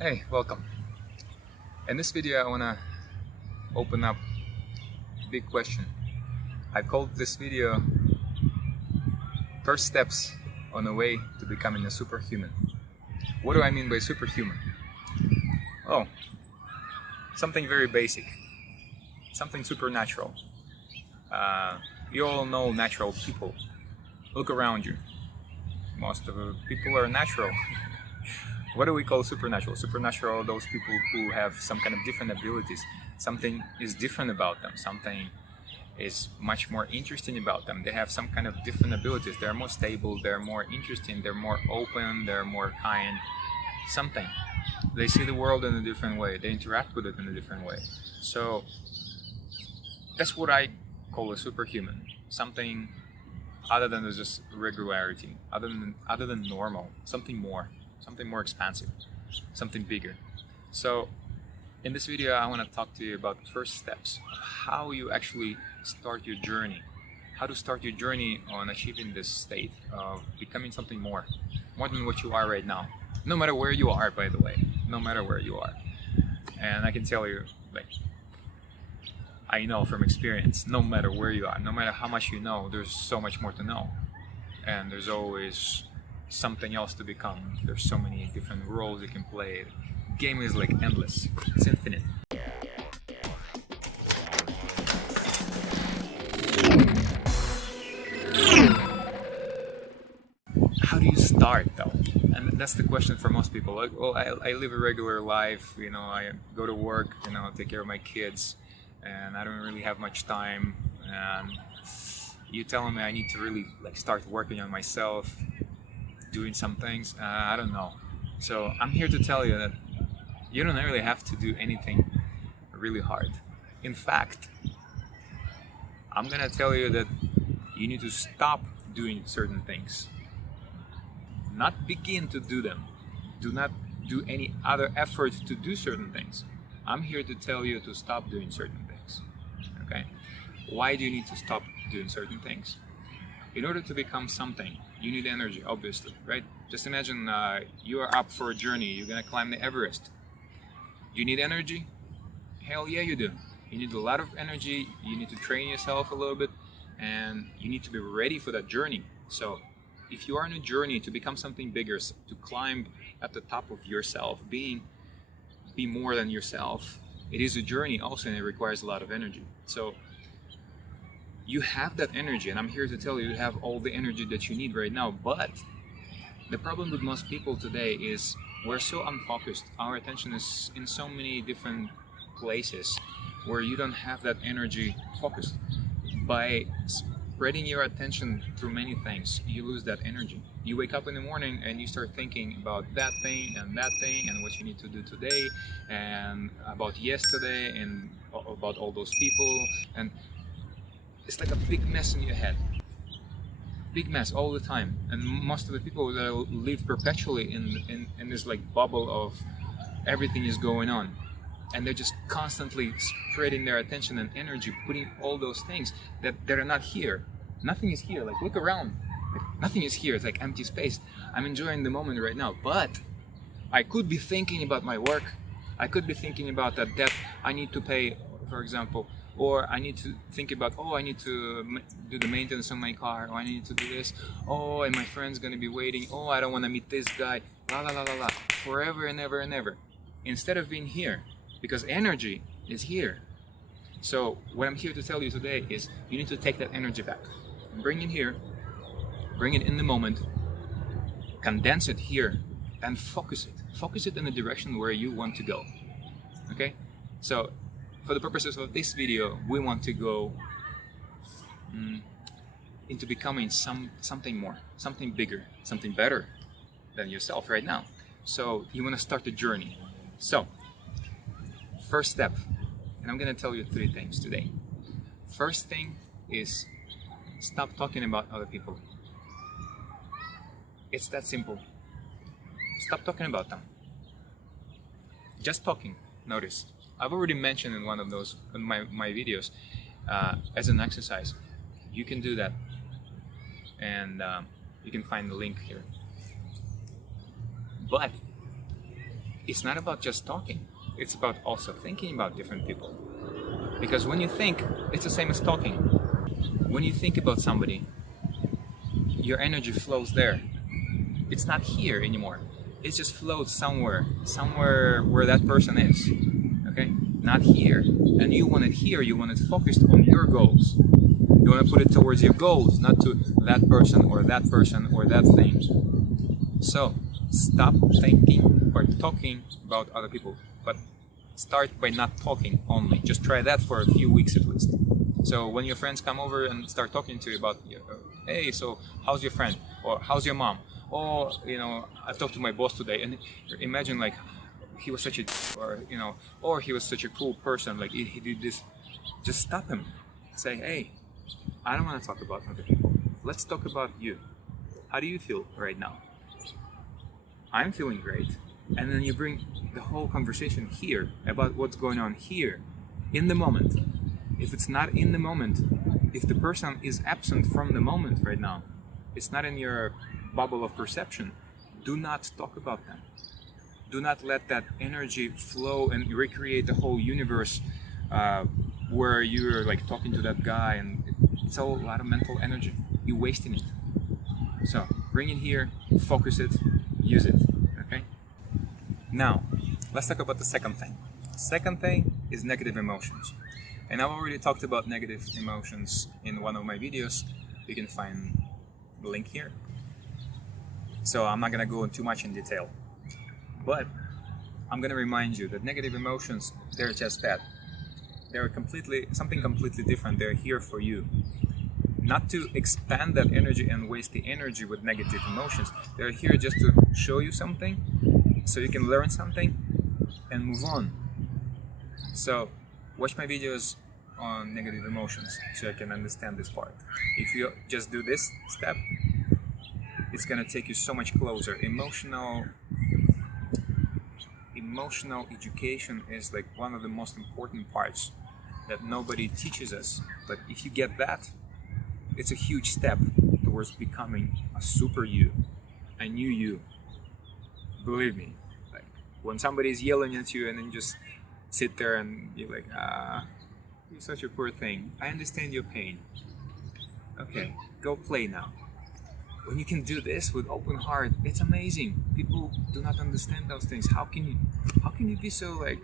Hey, welcome. In this video I want to open up a big question. I called this video First Steps on the Way to Becoming a Superhuman. What do I mean by superhuman? Oh, something very basic, something supernatural. You all know natural people. Look around you. Most of the people are natural. What do we call supernatural? Supernatural are those people who have some kind of different abilities. Something is different about them. Something is much more interesting about them. They have some kind of different abilities. They're more stable, they're more interesting, they're more open, they're more kind. Something. They see the world in a different way. They interact with it in a different way. So that's what I call a superhuman. Something other than just regularity, other than normal, something more expansive, something bigger. So in this video I want to talk to you about the first steps of how you actually start your journey, how to start your journey on achieving this state of becoming something more than what you are right now, no matter where you are, by the way, no matter where you are. And I can tell you, like, I know from experience, no matter where you are, no matter how much you know, there's so much more to know, and there's always something else to become. There's so many different roles you can play. The game is like endless. It's infinite. How do you start though? And that's the question for most people. Like, well, I live a regular life, I go to work, take care of my kids, and I don't really have much time. And you telling me I need to really start working on myself, doing some things, I don't know. So I'm here to tell you that you don't really have to do anything really hard. In fact, I'm gonna tell you that you need to stop doing certain things. Not begin to do them. Do not do any other effort to do certain things. I'm here to tell you to stop doing certain things. Okay? Why do you need to stop doing certain things? In order to become something, you need energy, obviously, right? Just imagine you are up for a journey, you're gonna climb the Everest. Do you need energy? Hell yeah, you do. You need a lot of energy, you need to train yourself a little bit, and you need to be ready for that journey. So, if you are on a journey to become something bigger, to climb at the top of yourself, be more than yourself, it is a journey also, and it requires a lot of energy. So, you have that energy, and I'm here to tell you you have all the energy that you need right now. But the problem with most people today is we're so unfocused. Our attention is in so many different places where you don't have that energy focused. By spreading your attention through many things, you lose that energy. You wake up in the morning and you start thinking about that thing and what you need to do today, and about yesterday, and about all those people, and it's like a big mess in your head. Big mess all the time. And most of the people that live perpetually in this bubble of everything is going on. And they're just constantly spreading their attention and energy, putting all those things that are not here. Nothing is here. Like, look around. Nothing is here. It's like empty space. I'm enjoying the moment right now, but I could be thinking about my work. I could be thinking about that debt I need to pay, for example. Or I need to think about, I need to do the maintenance on my car, or I need to do this, and my friend's gonna be waiting, I don't wanna meet this guy, la la la la la, forever and ever and ever. Instead of being here, because energy is here. So what I'm here to tell you today is you need to take that energy back, bring it here, bring it in the moment, condense it here, and focus it in the direction where you want to go. Okay? So for the purposes of this video, we want to go into becoming something more, something bigger, something better than yourself right now. So you want to start the journey. So, first step, and I'm going to tell you 3 things today. First thing is stop talking about other people. It's that simple. Stop talking about them. Just talking. Notice. I've already mentioned in one of those in my videos as an exercise. You can do that, and you can find the link here. But it's not about just talking. It's about also thinking about different people. Because when you think, it's the same as talking. When you think about somebody, your energy flows there. It's not here anymore. It just floats somewhere where that person is. Okay? Not here. And you want it here, you want it focused on your goals. You want to put it towards your goals, not to that person or that thing. So, stop thinking or talking about other people, but start by not talking only. Just try that for a few weeks at least. So when your friends come over and start talking to you about, hey, so how's your friend? Or how's your mom? Or, I talked to my boss today, and imagine like he was such a, or he was such a cool person, like he did this. Just stop him. Say, hey, I don't want to talk about other people. Let's talk about you. How do you feel right now? I'm feeling great. And then you bring the whole conversation here about what's going on here in the moment. If it's not in the moment, if the person is absent from the moment right now, it's not in your bubble of perception, do not talk about them. Do not let that energy flow and recreate the whole universe where you're like talking to that guy, and it's all a lot of mental energy. You're wasting it. So bring it here, focus it, use it. Okay? Now, let's talk about the second thing. Second thing is negative emotions. And I've already talked about negative emotions in one of my videos. You can find the link here. So I'm not going to go into too much in detail. But I'm going to remind you that negative emotions, they're just that. They're something completely different. They're here for you. Not to expand that energy and waste the energy with negative emotions. They're here just to show you something, so you can learn something and move on. So watch my videos on negative emotions so you can understand this part. If you just do this step, it's gonna take you so much closer. Emotional education is like one of the most important parts that nobody teaches us. But if you get that, it's a huge step towards becoming a super you, a new you. Believe me, like when somebody's yelling at you and then just sit there and you're like, you're such a poor thing. I understand your pain. Okay, go play now. When you can do this with open heart, it's amazing. People do not understand those things. How can you be so like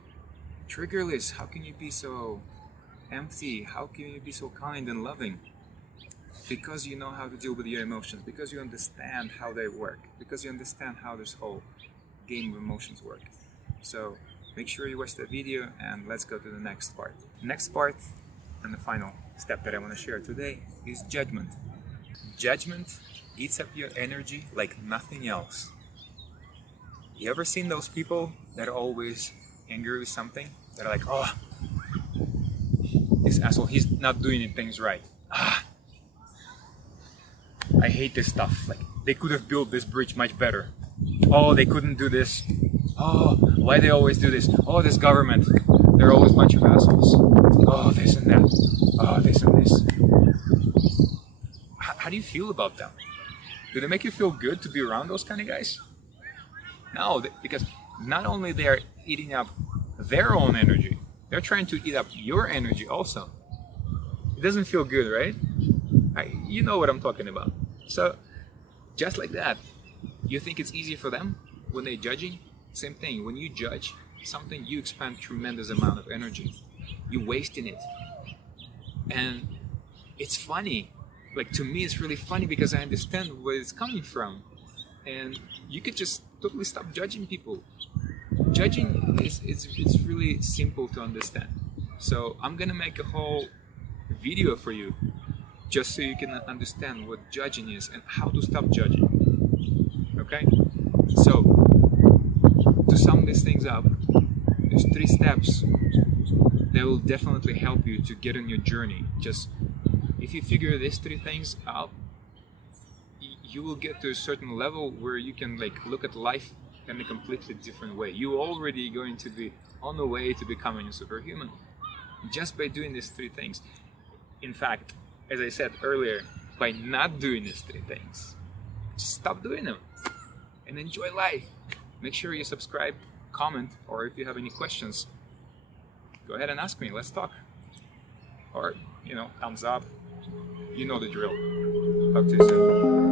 triggerless? How can you be so empty? How can you be so kind and loving? Because you know how to deal with your emotions, because you understand how they work, because you understand how this whole game of emotions work. So make sure you watch the video, and let's go to the next part. Next part, and the final step that I want to share today, is judgment. Judgment eats up your energy like nothing else. You ever seen those people that are always angry with something? They're like, oh, this asshole, he's not doing things right. I hate this stuff. Like, they could have built this bridge much better. Oh, they couldn't do this. Oh, why they always do this? Oh, this government. They're always a bunch of assholes. Oh, this and that. Oh, this and this. How do you feel about them? Do they make you feel good to be around those kind of guys? No, because not only they are eating up their own energy, they're trying to eat up your energy also. It doesn't feel good, right? You know what I'm talking about. So, just like that, you think it's easy for them when they're judging? Same thing, when you judge something, you expend tremendous amount of energy. You're wasting it. And it's funny. Like, to me, it's really funny because I understand where it's coming from. And you could just totally stop judging people. Judging it's really simple to understand. So I'm gonna make a whole video for you just so you can understand what judging is and how to stop judging. Okay? So, to sum these things up, there's 3 steps that will definitely help you to get on your journey. Just, if you figure these 3 things out, you will get to a certain level where you can like look at life in a completely different way. You're already going to be on the way to becoming a superhuman just by doing these 3 things. In fact, as I said earlier, by not doing these 3 things, just stop doing them and enjoy life. Make sure you subscribe comment, or if you have any questions, go ahead and ask me. Let's talk. Or, thumbs up. You know the drill. Talk to you soon.